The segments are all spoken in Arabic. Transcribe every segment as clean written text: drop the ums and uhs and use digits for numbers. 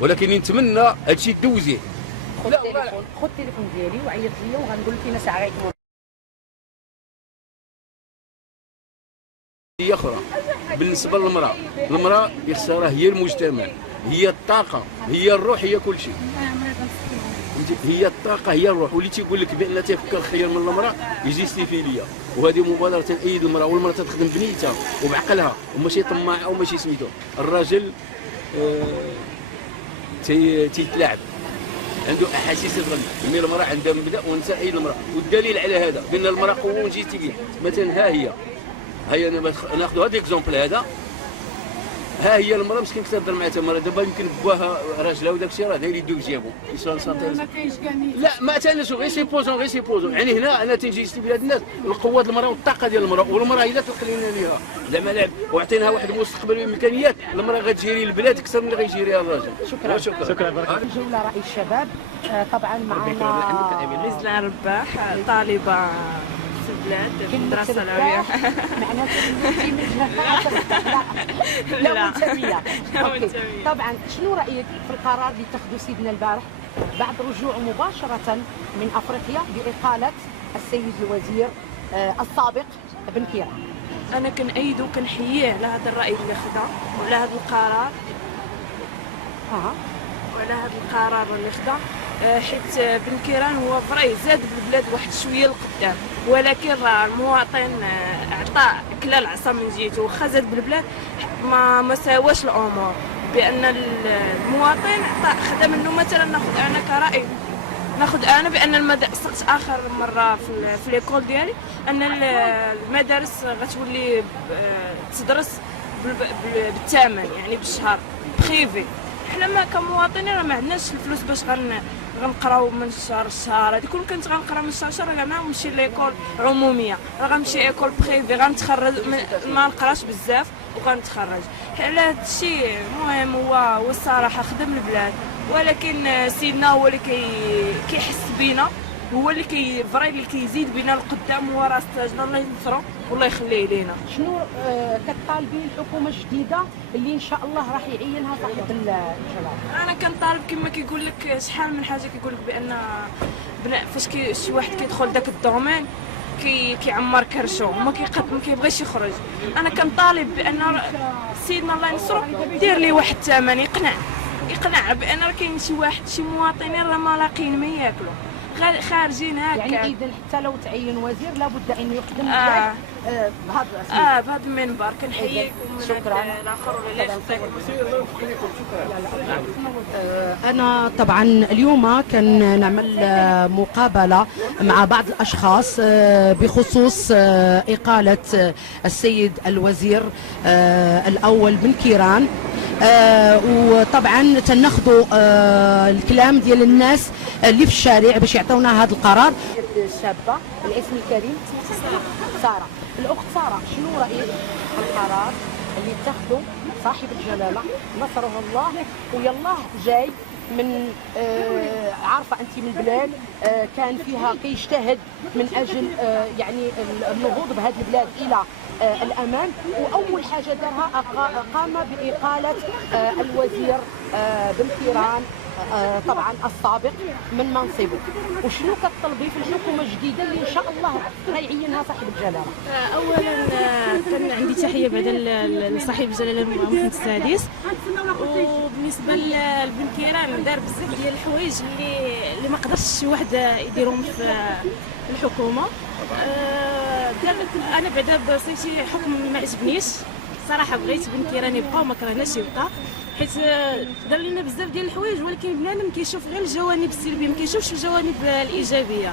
ولكن نتمنى هادشي دوزيه. خذ التليفون ديالي وعيط ليا وغنقول لك فينا ساعه غيكون. هي اخرى بالنسبه للمراه، المراه يخسرها هي المجتمع، هي الطاقه، هي الروح، هي كل شيء. هي الطاقه، هي الروح، واللي تيقول لك بان تيفكر خير من المراه يجي ستيفيليا. وهذه مبادره تأيد المراه، والمراه تخدم بنيتها وبعقلها وماشي طماعه وماشي سميتو. الراجل تيتلاعب، عنده احاسيس الغنى، يعني المراه عندها مبدا ونسى حيد المراه. والدليل على هذا بان المراه قوه جسديه. مثلا ها هي ناخذ هذا الاكزومبل هذا، ها هي المراه مسكين كتهضر مع تماره دابا يمكن باها راجلها وداك الشيء راه داير يدو جابو ما كاينش كاع لا ما تانسوا غير سيبوزون يعني هنا انا تنجي بلاد الناس القوه ديال المراه والطاقه ديال المراه، والمراه الا تلقينا ليها زعما لعب وعطيناها واحد المستقبل وامكانيات، المراه غتجيري البلاد اكثر من اللي غيجيريها الراجل. شكرا بارك الله. جوله راي الشباب طبعا معنا نزلة رباح طالبه في البلاد في المدرسه العليا. معناتها لا منتميه. طبعا شنو رايك في القرار اللي اتخذه سيدنا البارح بعد رجوعه مباشره من افريقيا باقاله السيد الوزير السابق بن كيران؟ انا كنأيده وكنحييه على هذا الراي اللي خدا وعلى هذا القرار اللي خدا، حيت بن كيران هو فري زاد بالبلاد واحد شويه لقدام، ولكن راه المواطن عطى كلا العصا من جهته، واخا زاد بالبلاد ما ساواش الامور، بان المواطن خدا منه. مثلا ناخذ انا بان سقت اخر مره في ليكول ديالي ان المدارس غتولي تدرس بالثمن، يعني بالشهر بريفي. حنا كمواطنين راه ما عندناش الفلوس باش غنقراو من شهر لشهر. هذيك كون كنت غنقرا من شهر راه غنمشي ليكول عموميه، راه غنمشي ايكول بريفي غنتخرج ما نقراش بزاف وغنتخرج. على هذا الشيء المهم هو الصراحه خدم البلاد، ولكن سيدنا هو اللي كيحس بينا، هو اللي كيفري اللي كيزيد بينا القدام، هو راس تاجنا. الله ينصرو والله يخليه لينا. شنو كطالبين الحكومه الجديده اللي ان شاء الله راح يعينها صاحب الجلال؟ انا كنطالب كما كيقول لك شحال من حاجه، كيقول لك بان فاش شي واحد كيدخل داك الدومين كيعمر كرشو ما كيبغيش يخرج. انا كنطالب بان سيدنا الله ينصرو دير لي واحد الثمن يقنع بان راه كاين شي مواطنين راه ما لاقيين ما ياكلوا خارجين هكا. يعني اذا حتى لو تعين وزير لابد انه يخدم بهذا المنبر. كنحييكم. شكرا. الاخر ولا انا طبعا اليوم كان نعمل مقابله مع بعض الاشخاص بخصوص اقاله السيد الوزير الاول بن كيران، وطبعا تناخذوا الكلام ديال الناس اللي في الشارع باش يعطيونا هذا القرار. الشابه الاسم الكريم ساره. الاخت ساره، شنو رايك في القرار اللي اتخذه صاحب الجلاله نصره الله ويلاه جاي من عارفه انت من بلاد كان فيها كيجتهد من اجل يعني النهوض بهذه البلاد الى الأمان، وأول حاجة دارها قام بإقالة الوزير بن كيران طبعا السابق من منصبه. وشنو كتطلبي في الحكومة الجديدة اللي إن شاء الله غيعينها صاحب الجلالة؟ أولا كان عندي تحية بعدا لصاحب الجلالة محمد السادس. وبالنسبة لبن كيران دار بزاف ديال الحوايج اللي ما قدرش شي واحد يديرهم في الحكومة. انا بعدا بصيتي حكم ما عجبنيش صراحه، بغيت بن كيران يبقى وما كرهناش يبقى، حيت دار لنا بزاف ديال الحوايج، ولكن بنادم كيشوف غير الجوانب السلبيه ما كيشوفش الجوانب الايجابيه.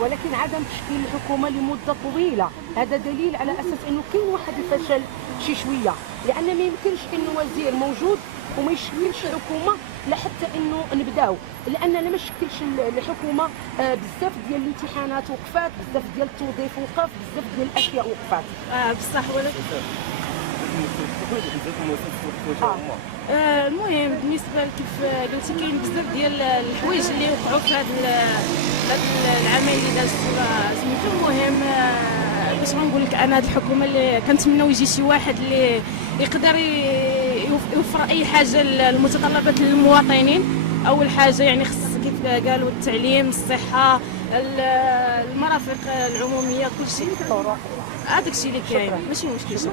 ولكن عدم تشكيل الحكومه لمده طويله هذا دليل على اساس انه كاين واحد الفشل شي شويه، لان ما يمكنش انه وزير موجود وما يشكلش حكومه لحتى انه نبداو، لان ما شكلش الحكومه بزاف ديال الامتحانات وقفات، بزاف ديال التوظيف وقف، بزاف ديال الاشياء وقفات. بصح ولكن المهم بالنسبه كيف قلتي كاين بزاف ديال الحوايج اللي وقعوا في هذا العمل اللي داز سميتو. المهم باش غنقول لك انا هذه الحكومه اللي كنتمناو يجي شي واحد اللي يقدر يوفر اي حاجه المتطلبات للمواطنين. اول حاجه يعني خص كيف قالوا التعليم، الصحه، المرافق العموميه، كل شيء. هذاك الشيء اللي كاين ماشي مشكل.